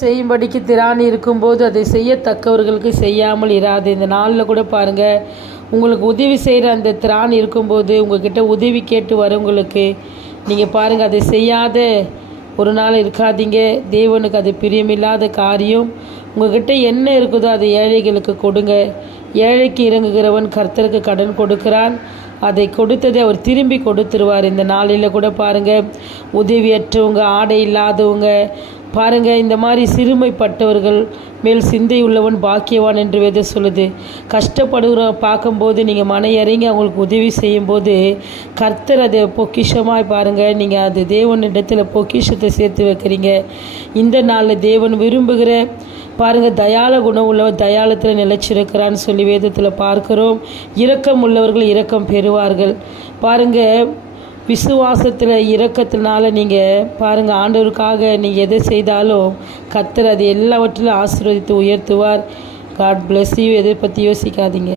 செய்யும்படிக்கு திராணி இருக்கும்போது அதை செய்யத்தக்கவர்களுக்கு செய்யாமல் இராது. இந்த நாளில் கூட பாருங்கள், உங்களுக்கு உதவி செய்கிற அந்த திராணி இருக்கும்போது உங்கள்கிட்ட உதவி கேட்டு வரவங்களுக்கு நீங்கள் பாருங்கள், அதை செய்யாத ஒரு நாள் இருக்காதீங்க. தேவனுக்கு அது பிரியமில்லாத காரியம். உங்கள்கிட்ட என்ன இருக்குதோ அதை ஏழைகளுக்கு கொடுங்க. ஏழைக்கு இறங்குகிறவன் கர்த்தருக்கு கடன் கொடுக்கிறான். அதை கொடுத்ததை அவர் திரும்பி கொடுத்துருவார். இந்த நாளில் கூட பாருங்கள், உதவியற்றவங்க, ஆடை இல்லாதவங்க பாருங்கள், இந்த மாதிரி சிறுமைப்பட்டவர்கள் மேல் சிந்தை உள்ளவன் பாக்கியவான் என்று வேதம் சொல்லுது. கஷ்டப்படுகிற பார்க்கும்போது நீங்கள் மன இறங்கி அவங்களுக்கு உதவி செய்யும்போது கர்த்தர் அதை பொக்கிஷமாக பாருங்கள், நீங்கள் அது தேவனிடத்தில் பொக்கிஷத்தை சேர்த்து வைக்கிறீங்க. இந்த நாளில் தேவன் விரும்புகிற பாருங்கள், தயால குணம் உள்ளவர் தயாளத்தில் நிலைச்சிருக்கிறான்னு சொல்லி வேதத்தில் பார்க்கிறோம். இரக்கம் உள்ளவர்கள் இரக்கம் பெறுவார்கள். பாருங்கள், விசுவாசத்தில் இரக்கத்தினால நீங்கள் பாருங்கள், ஆண்டவருக்காக நீங்கள் எதை செய்தாலும் கர்த்தர் அது எல்லாவற்றிலும் ஆசீர்வதித்து உயர்த்துவார். God bless you. எதை பற்றி யோசிக்காதீங்க.